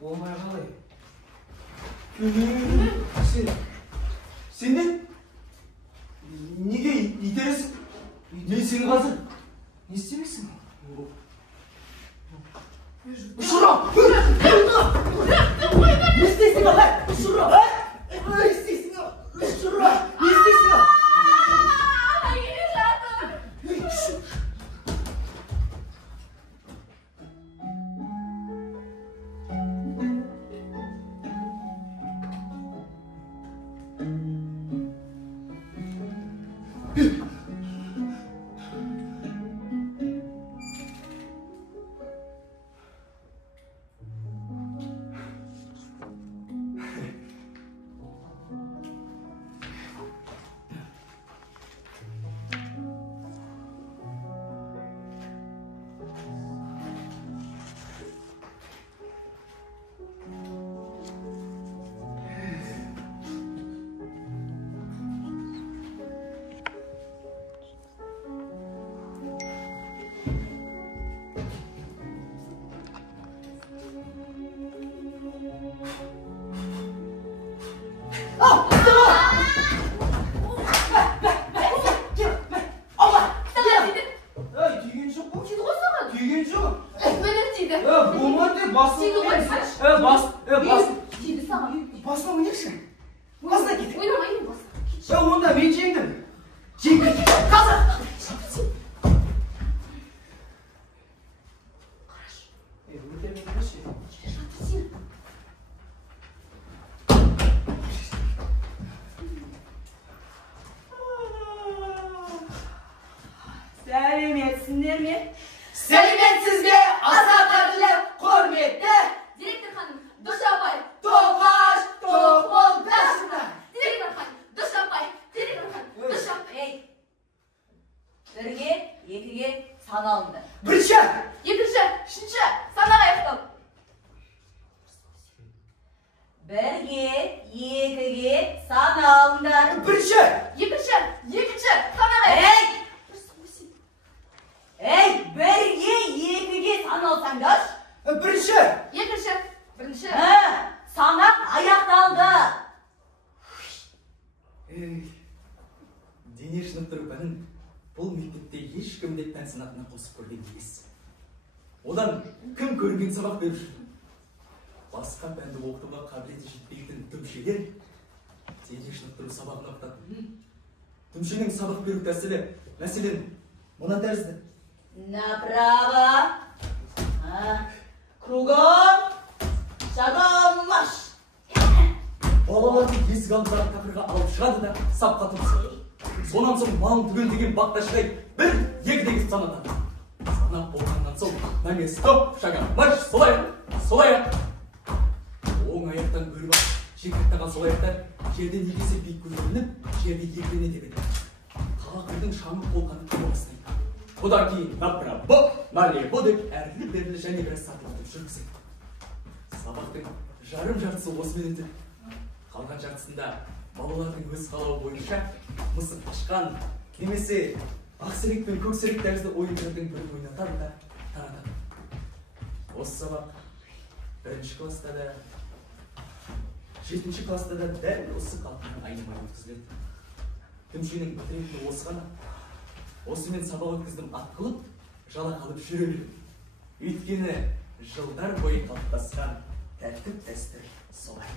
Olmay қалай. Сен неге итересің? Мен сені қазір не істемейсің? Ұшыра! Не істейсің ағай? Ұшыра! Не істейсің? Ұшыра! Не істейсің? Келе жатыр! Сәлеметсіңдер ме? Сәлеметсізге аса қадірлі құрметті директор ханым Душабай Тоқаш Тоқмолдашына. Директор ханым Душабай, директор ханым Душабай. Бірге, екіге саналынды. Бірінші! Екінші, үшінші санақ аяқтал. Бірге, екіге саналындар. Бірінші! Екінші санақ аяқтал. Ей, бірге, екіге саналсаңдар. Бірінші! Бірінші. Санақ аяқталды. Дене шынықтыру пәнін бұл мектепте ешкімде пән сынағына қосып көрген емес. Одан кім көрген сабақ беруші? Басқа пәнді оқытуға қабілеті жетпейтін түмшелер дене шынықтыру сабағын оқытады. Түмшенің сабақ беру тәсілі, мәселен, мына тәрізді. Направо. Кругом. Шагом марш. Балаларды есік алдындағы тақырға алып шығады да сапқа тұрысады. Сонан соң малын түгендеген бақташыдай бір егдегі санатады. Санап болғаннан соң мәне стоп, шагом марш, солай. Оң аяқтан бөліп алып, жеңкақтаған сол аяқтар жерден екесе биік көтеріліп, жерде екілене тебеді. Қалақырдың шаңы қолқаны қыма бастайды. Бұдан кейін направо, налево деп әрлі-берлі және біраз сатылатып жүргізеді. Сабақтың жарым жартысы осымен өтеді. Қалған жартысында балалардың өз қалауы бойынша мысық қашқан, немесе ақсерек пен көксерек тәрізді ойындардың бірін ойнатады да таратады. Осы сабақ 1-ші класста да, 7-ші класста да дәл осы қалпына айнымай өткізіледі. Түмшенің бітіретіні осы ғана. Осымен сабақ өткіздім ат қылып, жала қалып жүрелі. Өйткені жылдар бойы қалыптасқан тәртіп дәстүр солай.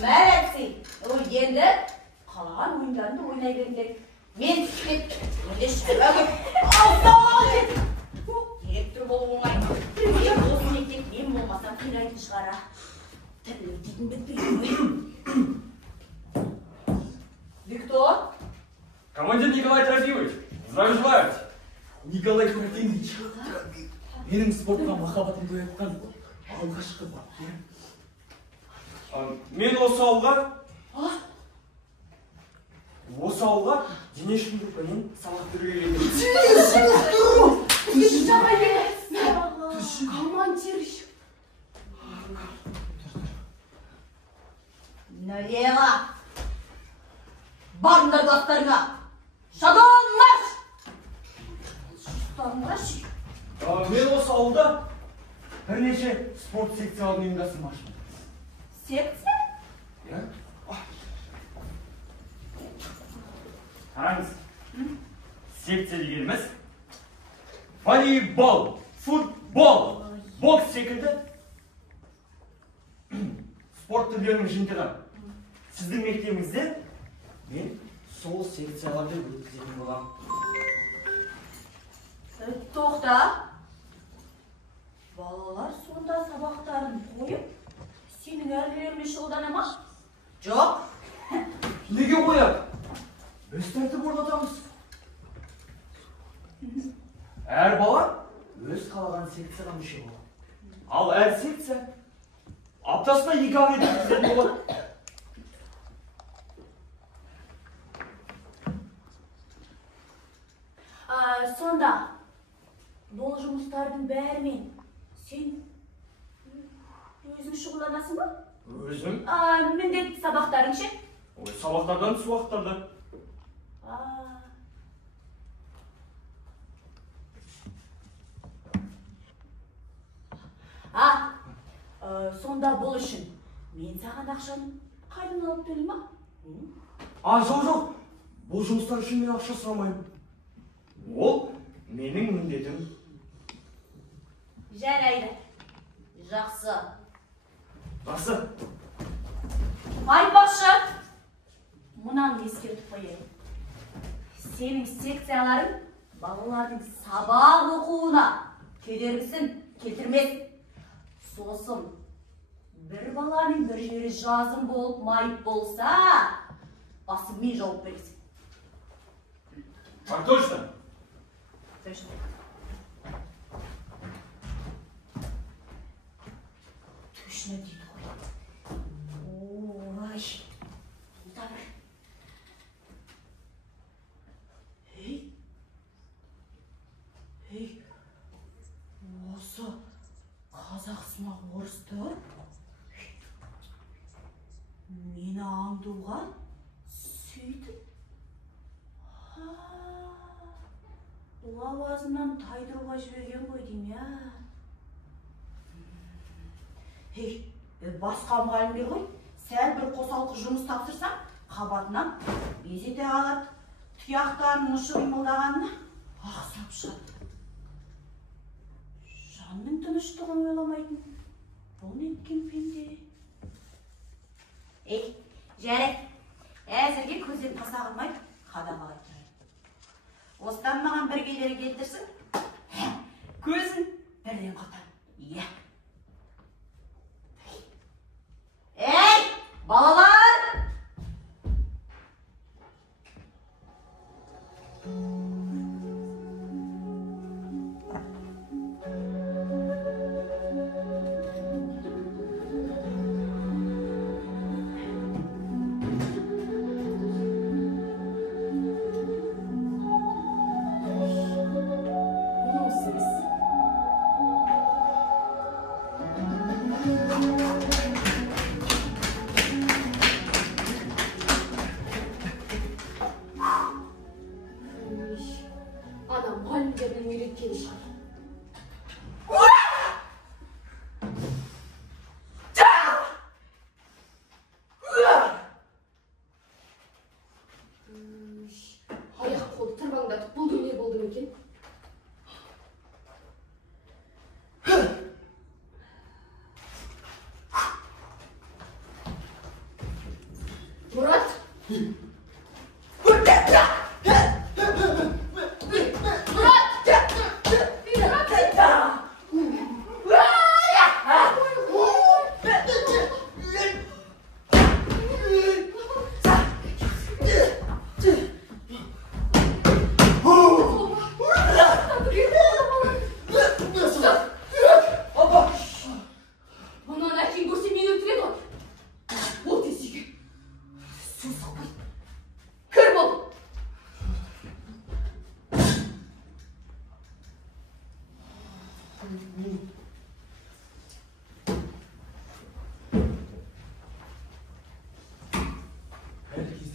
Мәләксей, енді қалаған ойындарында ойнай беріңдер. Мен түспеп, önde шайға көп. Директор болу оңай. Осы мектеп мен болмасам қирайтын шығара. Тірлік дейтін бітпейді. Виктор? Командир Николай Трофимович, здравия желаю. Николай Трофимович, менің спортқа махаббатымды оятқан алғашқы бапкерім. Мен осы ауылға дене шынықтыру пәнін сабақ беруге келдім. Дене шынықтыру! Командир. Налево! Барыңдар бастарыңа! Шадон марш! Ұстарыңдаршы! Мен осы ауылда бірнеше спорт секцияларын ұйымдастырмақшымын. Секция? Иә? Қараңыз. Секция дегеніміз волейбол, футбол, бокс секілді спорт түрлерінің жиынтығы. Сіздің мектебіңізде мен сол секцияларды өткізетін боламын. Тоқта. Балалар сонда сабақтарын қойып, сенің әрлерімен шұғылдана ма? Жоқ. Неге қояды? Біз тәртіп орнатамыз. Әр бала өз қалаған секцияға мүше болады. Ал әр секция аптасына 2 рет өткізетін болады. Сонда бұл жұмыстардың бәрімен сен өзің шұғылданасың ба? Өзім? Міндетті сабақтарың ше? Ой, сабақтардан тыс уақыттарда. Сонда бұл үшін мен саған ақшаны қайдан алып төлеймін ма? Жоқ. Бұл жұмыстар үшін мен ақша сұрамаймын. Ол менің міндетім. Жарайды. Жақсы. Жақсы. Айтпақшы, мұнан ескертіп қояйын. Сенің секцияларың балалардың сабақ оқуына кедергісін келтірмес. Сосын бір баланың бір жері жазым болып майып болса, басыңмен жауап бересің. Так точно. Точно. Точно дейді ғой. Ой. Табыр. Ей. Осы қазақсына орысты мені аңдуға сөйтіп лауазымнан тайдыруға жіберген ғой деймін, я. Басқа мұғалімдер ғой, сәл бір қосалқы жұмыс тапсырсаң, қабатынан безете алады, тұяқтарының ұшы қимылдағанына ақсап шығады. Жанның тыныштығын ойламайтын, бұл неткен пенде. Жарайды, әзірге көзден таса қылмай, қадағалай тұрайын. Осыдан маған бір кедергі келтірсін, көзін бірден қатар. Иә. Балалар!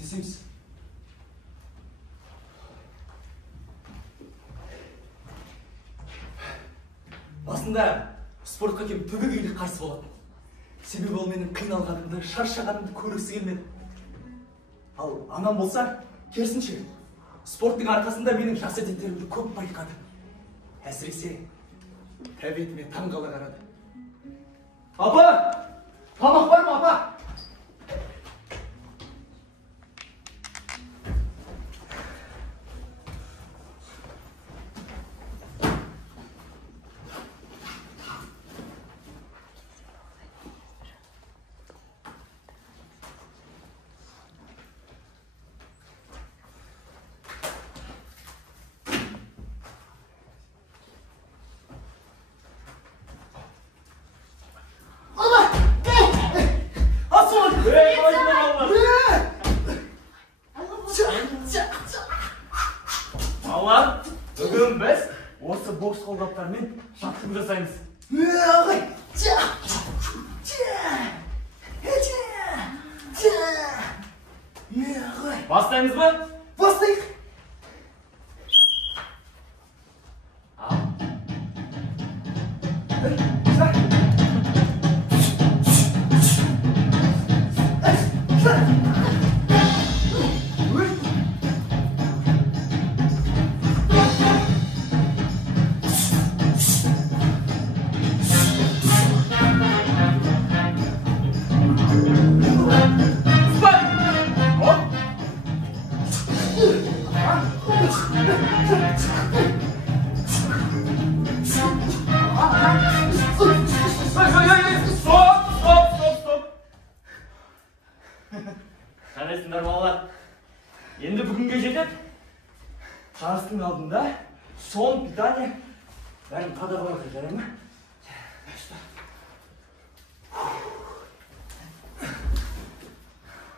келісеміз. Басында спортқа келіп түбегейлі қарсы болатын. Себебі ол менің қиналғанымды, шаршағанымды көргісі келмеді. Ал анам болса, керісінше, спорттың арқасында менің жас әдеттерімді көп байқады. Әсіресе тәбетіме таңғала қарады. Апа! Тамақ бар ма, апа? Алла, бүгін біз осы бокс қолғаптарымен жаттығу жасаймыз. Ағай! Бастаймыз ба? Бастайық! Жарайсыңдар балалар. Енді бүгінге жетіп, жарыстың алдында сон питание бәрін қадағалауға жарай ма?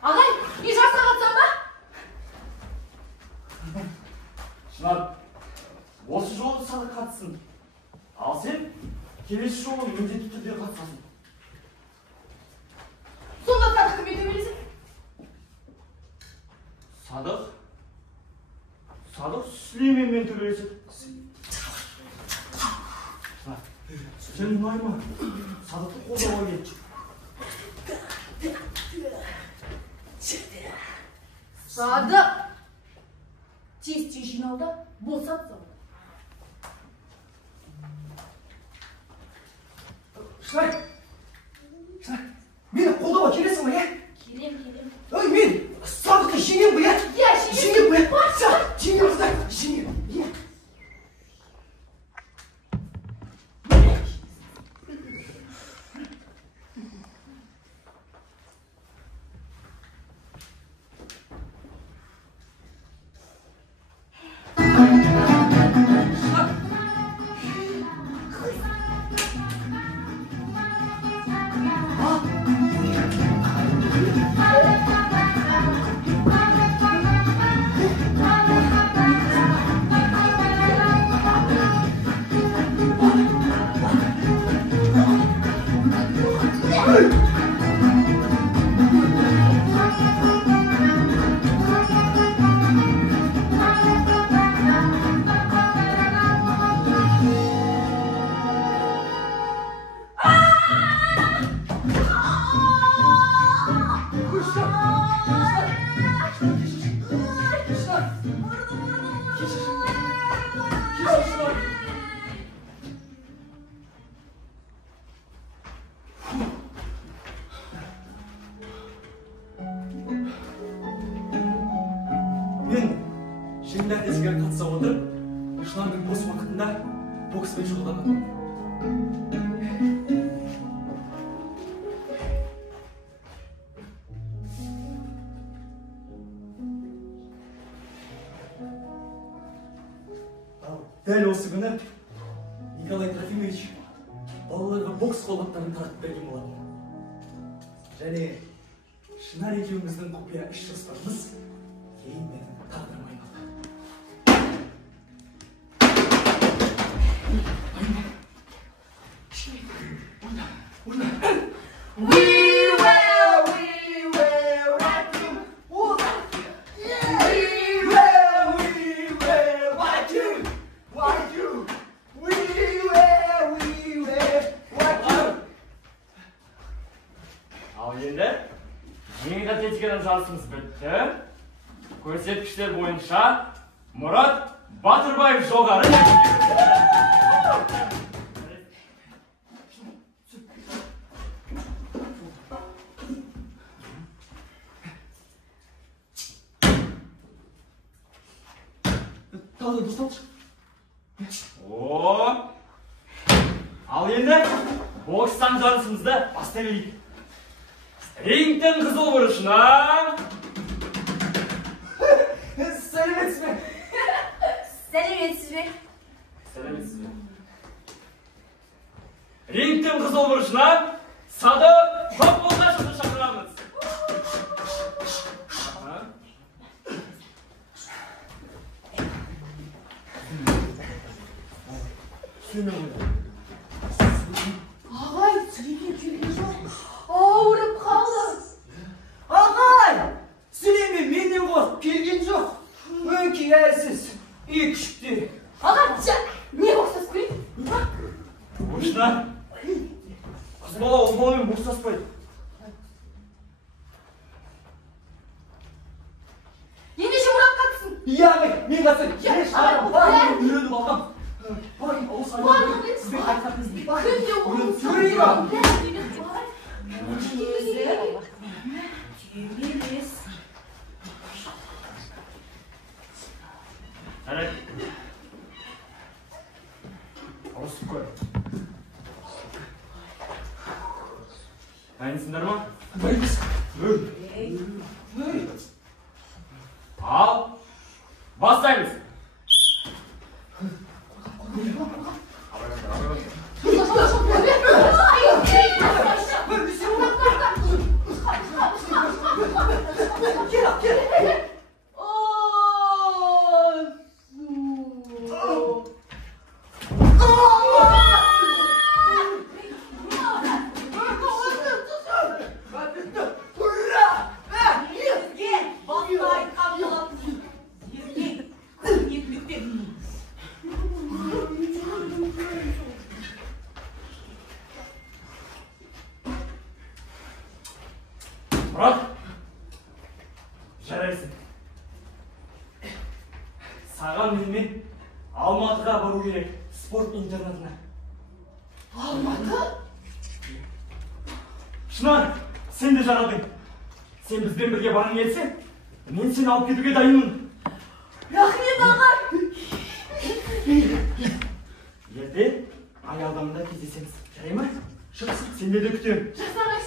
Ағай, не жарысқа қатысам ба? Шынар, осы жолы садық қатысын. Ал сен келесі жолы міндетті түрде қатысасың. Сонда садық кімге төбелесің? Садық Сүлейменмен төбелеседі. Сен ұнайма, Садықты қолдауға кел. Садық! Тез жиналда босат сол. Шынар! Мені қолдауға келесің ба, Келем. Ой, мен Садықты жеңем ба, Иә, жеңем ба, жеңем қыздар, жеңем. Мен жеңіл атлетикаға қатыса отырып, Шынардың бос уақытында бокспен шұғылданамын. Дәл осы күні Николай Трофимович балаларға бокс қолғаптарын тартып берген болатын. Және Шынар екеуміздің құпия іс жоспарымыз кейін менің тағдырыма айналды. We will rock you. жарысымыз бітті. Көрсеткіштер бойынша Мұрат Батырбаев жоғары нәтиже. Тағы да дұрысталшы. Ал енді бокстан жарысымызды бастай берейік. Рингтің қызыл бұрышынан Сәлеметсіз бе? Сәлеметсіз бе? Сәлеметсіз бе? Рингтің қызыл бұрышынан Сады Көпболғашевті шақырамыз. Ағай, Сүлеймен келген жоқ. Ауырып қалды. Ағай! Сүлеймен менен қорқып келген жоқ. Өңкей әлсіз. Үй күшікте. Ағай, не бокстасып көрейін? Бұрышына қыз бала ұл баламен бокстаспайды. Ендеше Мұрат қатыссын. Иә, мен қатысайын. Үйреніп алғам. Сізбен қайтқаныңыз күнде Түймелес. Жарайды. Ауысып қой. Дайынсыңдар ма? Дайынбыз. Ал, бастаймыз. Мұрат, жарайсың. Саған менімен Алматыға бару керек, спорт интернатына. Алматы? Шынар, сен де жарадың. Сен бізбен бірге барың келсең, мен сені алып кетуге дайынмын. Рахмет ағай. Ерте аялдамада кездесеміз. Жарай ма? Жақсы, сенде де күтемін. Жақсы ағай.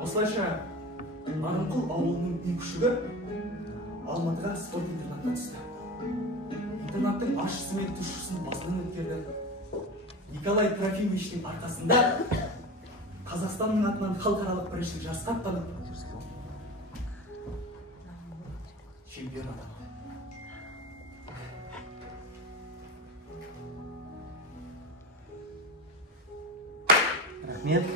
Осылайша Нарынқұл ауылының үй күшігі Алматыға спорт интернатқа түсті. Интернаттың ашысы мен тұшысын басынан өткерді. Николай Трофимовичтің арқасында Қазақстанның атынан халықаралық біріншілік жарысқа аттанып чемпион атанды. Рахмет.